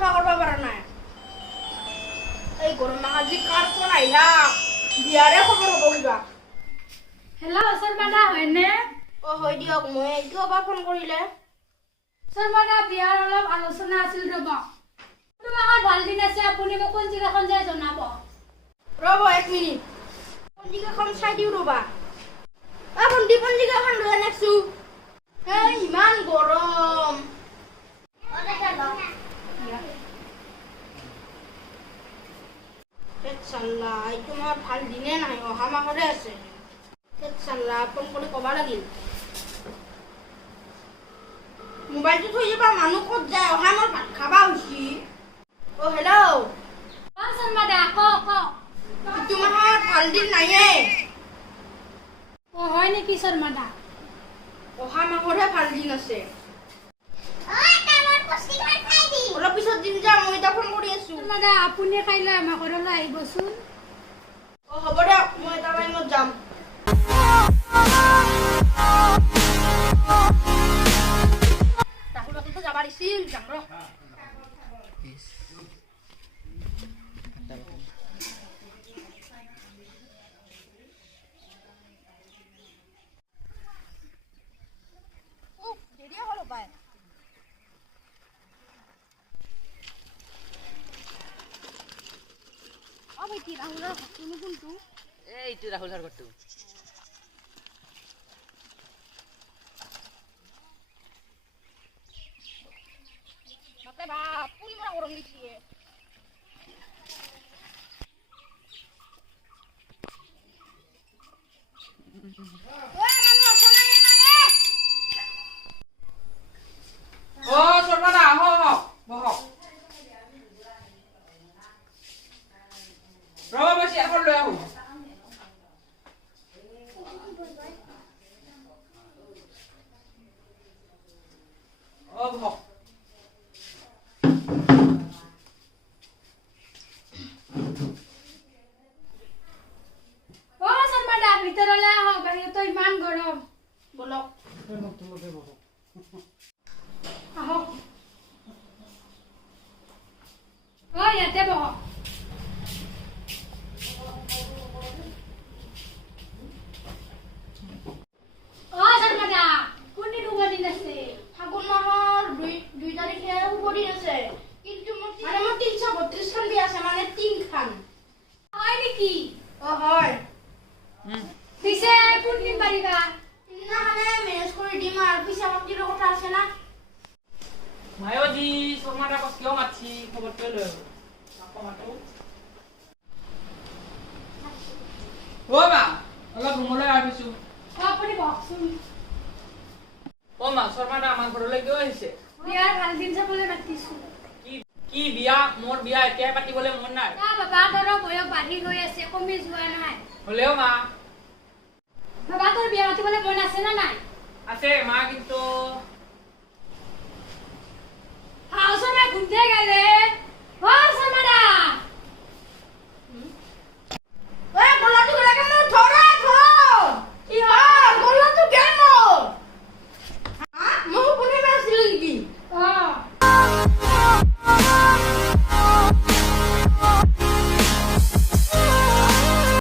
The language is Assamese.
চাফা কৰিব পৰা নাই এই গৰম মাহত যি কাৰ কোন আহিলা বিয়াৰে খবৰ হ'ব কিবা হেল্ল' শৰ্মাদা হয়নে অ হয় দিয়ক মই কিয় বা ফোন কৰিলে শৰ্মাদা বিয়াৰ অলপ আলোচনা আছিল ৰ'ব তোমাকৰ ভাল দিন আছে আপুনি মোক পঞ্জিকাখন যাই জনাব ৰ'ব 1 মিনিট পঞ্জিকাখন চাই দিওঁ ৰ'বা ভণ্টি পঞ্জিকাখন লৈ আনিছো এই ইমান গৰম চাল্লা এইটো মাহত ভাল দিনে নাই অহা মাহৰে আছে চাল্লা ফোন কৰি ক'বা লাগিল মোবাইলটো থৈ যাবা মানুহ ক'ত যায় অহা মোৰ ভাত খাবা হৈছি অ হেল্ল' শৰ্মাদা ক এইটো মাহত ভাল দিন নাইয়ে হয় নেকি শৰ্মাদা অহা মাহৰহে ভাল দিন আছে অলপ পিছত দিন যাম মই এটা ফোন কৰি আছো শৰ্মাদা আপুনি কাইলৈ আমাৰ ঘৰলৈ আহিবচোন অ হ'ব দিয়ক মই এটা টাইমত যাম ৰাহুলতো যাবা দিছিল যাম ৰ এইটো ৰাহুল ছাৰ ঘৰটো গৰম দিছে অ শৰ্মাদা আহক বহক ৰ'ব মই চেয়াৰখন লৈ আহোঁ অ বহক শৰ্মাদা ভিতৰলৈ আহক বাহিৰতো ইমান গৰম বলক আহক ইয়াতে বহক শৰ্মাদা কোনদিন শুভ দিন আছে ফাগুন মাহৰ 2 তাৰিখে শুভ দিন আছে কিন্তু মোৰ 332 খন বিয়া আছে মানে 3 খান হয় নেকি অ হয় পিছে কোনদিন পাৰিবা সিদিনাখনে মেনেজ কৰি দিম আৰু পিছে মন্দিৰৰ কথা আছে না মায়াজি শৰ্মাদা কিয় মাতছি খবৰটোৱে লৈ আহোঁ অ মা অলপ ৰুমলৈ আহিছোঁ আপুনি বহকচোন অ মা শৰ্মাদা আমাৰ ঘৰলৈ কিয় আহিছে বিয়াৰ ভাল দিন চাবলৈ মাতিছো কি বিয়া মোৰ বিয়া এতিয়াই পাতিবলৈ মন নাই বাবাহঁতৰো বয়স বাঢ়ি গৈ আছে কমি যোৱা নাই হ'লেও মা বাবাহঁতৰ বিয়া পাতিবলৈ মন আছে নে নাই আছে মা কিন্তু হাউচৰ ঘুমতে গেলে